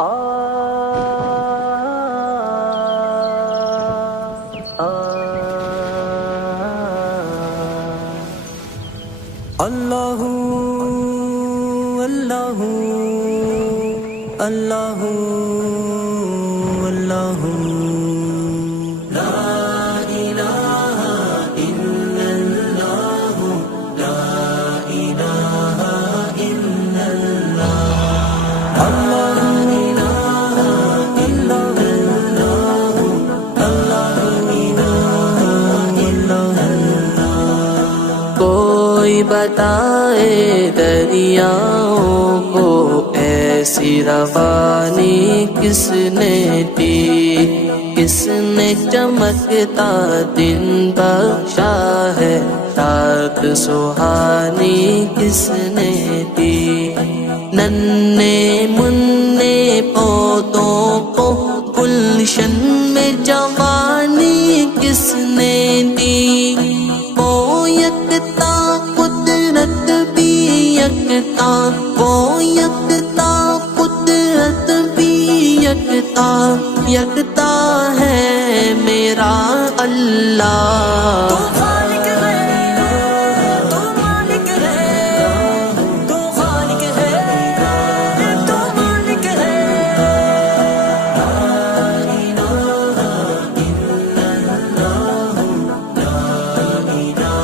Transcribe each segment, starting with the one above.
اللہ اللہ اللہ اللہ لا الہ الا اللہ لا الہ الا اللہ اللہ الہ الا اللہ اللہ الہ الا اللہ کوئی بتائے دریاؤں کو ایسی روانی کس نے دی، کس نے چمکتا دن بخشا ہے، رات سہانی کس نے دی، ننھے منھے پودوں کو گلشن میں جوانی کس نے دی، وہ یکتا قدرت بھی یکتا، وہ یکتا قدرت بھی یکتا، یکتا ہے میرا اللہ۔ تو خالق ہے تو مالک ہے، تو خالق ہے تو مالک ہے، لا الہ الا اللہ لا الہ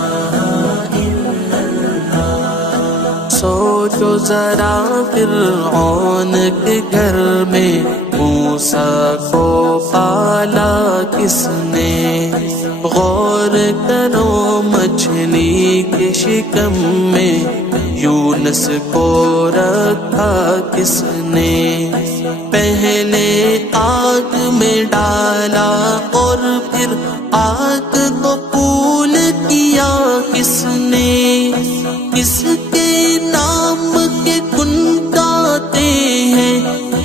الا اللہ۔ سوچو ذرا فرعون کے گھر میں موسیٰ کو پالا کس نے، غور کرو مچھلی کے شکم میں یونس کو رکھا کس نے، پہلے آگ میں ڈالا اور پھر آگ کو پھول کیا کس نے، کس کے نام کے گن گاتے ہیں،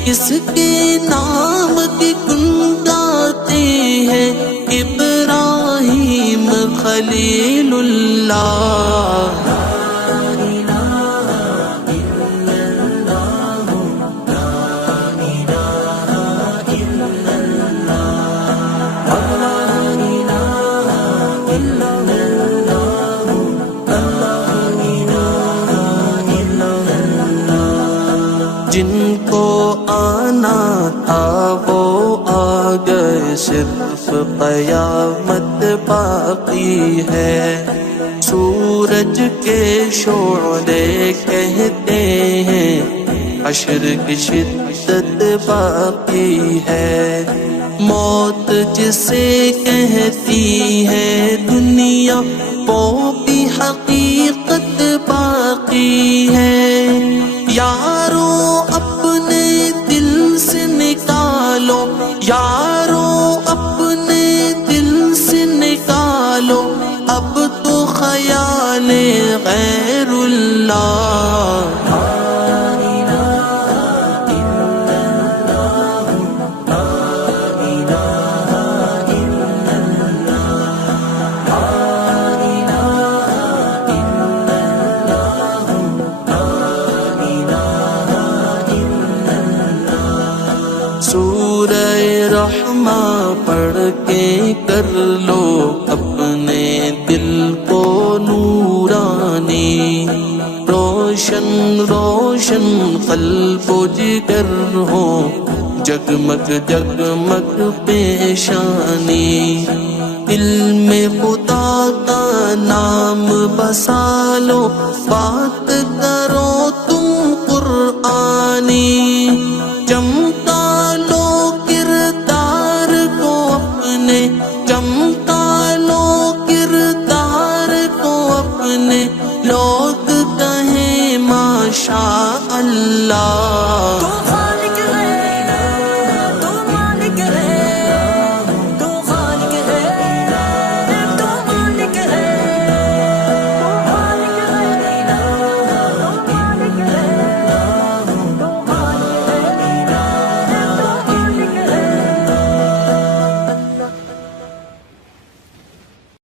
کس کے نام کے گن گاتے ہیں، ابراہیم خلیل اللہ۔ جن کو آنا تھا وہ آ گئے، صرف قیامت باقی ہے، سورج کے شعلے کہتے ہیں حشر کی شدت باقی ہے، موت جسے کہتی ہے دنیا وہ بھی حقیقت باقی ہے، یارو اپنے دل سے نکالو، یارو اپنے دل سے نکالو اب تو خیال غیر اللہ۔ سورہ رحمہ پڑھ کے کر لو اپنے دل کو نورانی، روشن روشن قلب و جگر ہو، جگمگ جگمگ پیشانی، دل میں خدا کا نام بسا لو، بات کرو تم قرآنی، چمکا لو کردار کو اپنے، چمکا لو کردار کو اپنے، لوگ کہیں ماشاء اللہ۔